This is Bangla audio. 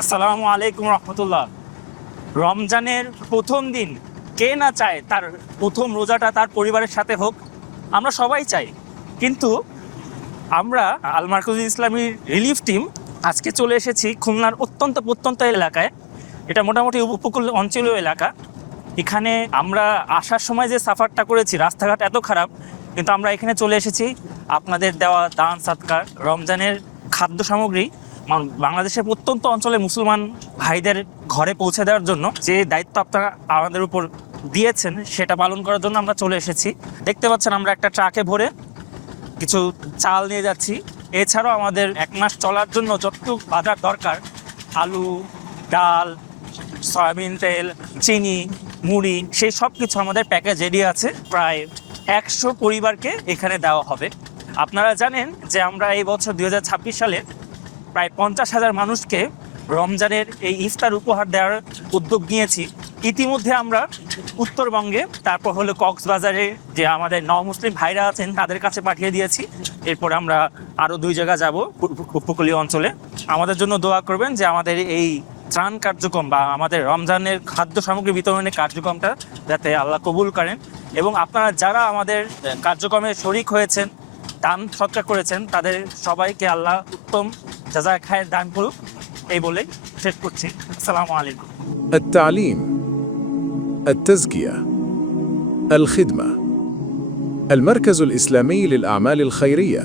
আসসালামু আলাইকুম রহমতুল্লাহ। রমজানের প্রথম দিন কে না চায় তার প্রথম রোজাটা তার পরিবারের সাথে হোক? আমরা সবাই চাই। কিন্তু আমরা আল মারকুজ ইসলামী রিলিফ টিম আজকে চলে এসেছি খুলনার অত্যন্ত প্রত্যন্ত এলাকায়। এটা মোটামুটি উপকূল অঞ্চলীয় এলাকা। এখানে আমরা আসার সময় যে সাফারটা করেছি, রাস্তাঘাট এত খারাপ, কিন্তু আমরা এখানে চলে এসেছি আপনাদের দেওয়া দান সাদকা রমজানের খাদ্য সামগ্রী বাংলাদেশের প্রত্যন্ত অঞ্চলে মুসলমান ভাইদের ঘরে পৌঁছে দেওয়ার জন্য যে দায়িত্ব আপনারা আমাদের উপর দিয়েছেন সেটা পালন করার জন্য আমরা চলে এসেছি। দেখতে পাচ্ছেন আমরা একটা ট্রাকে ভরে কিছু চাল নিয়ে যাচ্ছি। এছাড়াও আমাদের এক মাস চলার জন্য যতটুকু বাজার দরকার, আলু, ডাল, সয়াবিন তেল, চিনি, মুড়ি, সেই সব কিছু আমাদের প্যাকেজ রেডি আছে। প্রায় 100 পরিবারকে এখানে দেওয়া হবে। আপনারা জানেন যে আমরা এই বছর 2026 সালে প্রায় 50,000 মানুষকে রমজানের এই ইফতার উপহার দেওয়ার উদ্যোগ নিয়েছি। ইতিমধ্যে আমরা উত্তরবঙ্গে, তারপর হলো কক্সবাজারে যে আমাদের মুসলিম ভাইরা আছেন তাদের কাছে পাঠিয়ে দিয়েছি। এরপর আমরা আরও 2 জায়গা যাব উপকূলীয় অঞ্চলে। আমাদের জন্য দোয়া করবেন যে আমাদের এই ত্রাণ কার্যক্রম বা আমাদের রমজানের খাদ্য সামগ্রী বিতরণের কার্যক্রমটা যাতে আল্লাহ কবুল করেন, এবং আপনারা যারা আমাদের কার্যক্রমে শরিক হয়েছেন, দান সৎকার করেছেন, তাদের সবাইকে আল্লাহ উত্তম জাযায়ে খায়ের দান করুক, এই বলে শেষ করছি। আসসালামু আলাইকুম। التعليم، التزكية، الخدمة. المركز الإسلامي للأعمال الخيرية